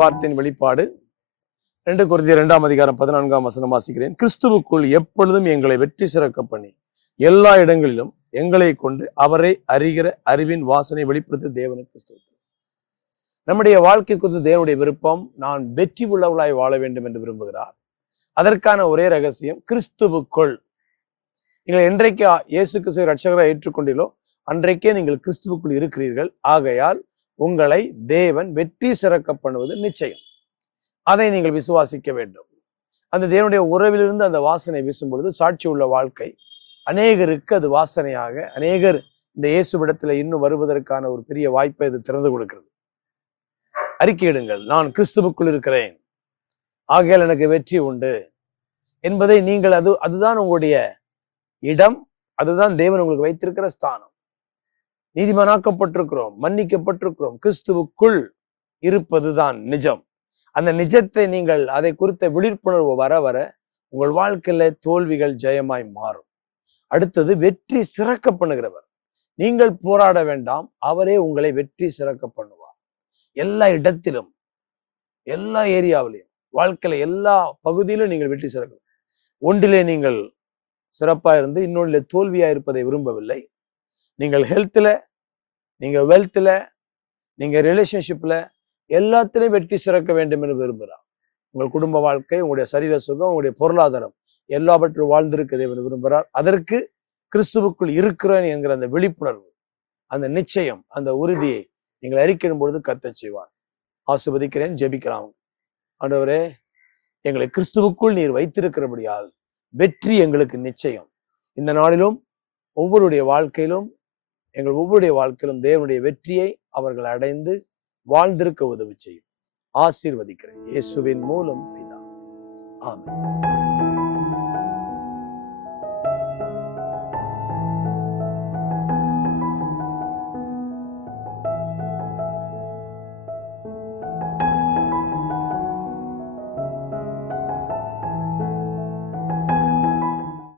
வார்த்தையின் வெளிப்பாடு 2 கொரிந்தியர் 2ஆம் அதிகாரம் 14ஆம் வசனம் வாசிக்கிறேன். கிறிஸ்துவுக்குள் எப்பொழுதும் எங்களை வெற்றி சிறக்க பண்ணி எல்லா இடங்களிலும் எங்களை கொண்டு அவரை அறிகிற அறிவின் வாசனை வெளிப்படுத்த தேவனுக்கு ஸ்தோத்திரம். நம்முடைய வாழ்க்கை குறித்து தேவனுடைய விருப்பம், நான் வெற்றி உள்ளவளாய் வாழ வேண்டும் என்று விரும்புகிறார். அதற்கான ஒரே ரகசியம் கிறிஸ்துவுக்குள். நீங்கள் என்றைக்கு இயேசு கிறிஸ்துவை இரட்சகராய் ஏற்றுக்கொண்டீர்களோ அன்றைக்கே நீங்கள் கிறிஸ்துவுக்குள் இருக்கிறீர்கள். ஆகையால் உங்களை தேவன் வெற்றி சிறக்க பண்ணுவது நிச்சயம். அதை நீங்கள் விசுவாசிக்க வேண்டும். அந்த தேவனுடைய உறவிலிருந்து அந்த வாசனை வீசும் பொழுது சாட்சி உள்ள வாழ்க்கை அநேகருக்கு அது வாசனையாக, அநேகர் இந்த இயேசுவிடத்தில் இன்னும் வருவதற்கான ஒரு பெரிய வாய்ப்பை இது திறந்து கொடுக்கிறது. அறிக்கையிடுங்கள், நான் கிறிஸ்துவுக்குள் இருக்கிறேன், ஆகையால் எனக்கு வெற்றி உண்டு என்பதை நீங்கள் அதுதான் உங்களுடைய இடம், அதுதான் தேவன் உங்களுக்கு வைத்திருக்கிற ஸ்தானம். நீதிமானாக்கப்பட்டிருக்கிறோம், மன்னிக்கப்பட்டிருக்கிறோம், கிறிஸ்துவுக்குள் இருப்பதுதான் நிஜம். அந்த நிஜத்தை நீங்கள் அதை குறித்த விழிப்புணர்வு வர வர உங்கள் வாழ்க்கையில தோல்விகள் ஜெயமாய் மாறும். அடுத்தது வெற்றி சிறக்க பண்ணுகிறவர். நீங்கள் போராட வேண்டாம், அவரே உங்களை வெற்றி சிறக்க பண்ணுவார். எல்லா இடத்திலும், எல்லா ஏரியாவிலையும், வாழ்க்கையில எல்லா பகுதியிலும் நீங்கள் வெற்றி சிறக்கணும். ஒன்றிலே நீங்கள் சிறப்பா இருந்து இன்னொன்றிலே தோல்வியா இருப்பதை விரும்பவில்லை. நீங்கள் ஹெல்த்ல, நீங்க வெல்த்ல, நீங்க ரிலேஷன்ஷிப்ல எல்லாத்திலையும் வெற்றி சிறக்க வேண்டும் என்று விரும்புகிறார். உங்கள் குடும்ப வாழ்க்கை, உங்களுடைய சரீர சுகம், உங்களுடைய பொருளாதாரம் எல்லாவற்றும் வாழ்ந்திருக்க தேவன் விரும்புகிறார். அதற்கு கிறிஸ்துவுக்குள் இருக்கிறேன் என்கிற அந்த விழிப்புணர்வு, அந்த நிச்சயம், அந்த உறுதியை நீங்கள் அறிக்கையிடும் பொழுது கர்த்தர் செய்வார். ஆசீர்வதிக்கிறேன். ஜெபிக்கலாம். ஆண்டவரே, எங்களை கிறிஸ்துவுக்குள் நீர் வைத்திருக்கிறபடியால் வெற்றி எங்களுக்கு நிச்சயம். இந்த நாளிலும் ஒவ்வொருடைய வாழ்க்கையிலும், எங்கள் ஒவ்வொருடைய வாழ்க்கையிலும் தேவனுடைய வெற்றியை அவர்கள் அடைந்து வாழ்ந்திருக்க உதவி செய்யும். ஆசீர்வதிக்கிறேன் இயேசுவின் மூலம் பிதா. ஆமென்.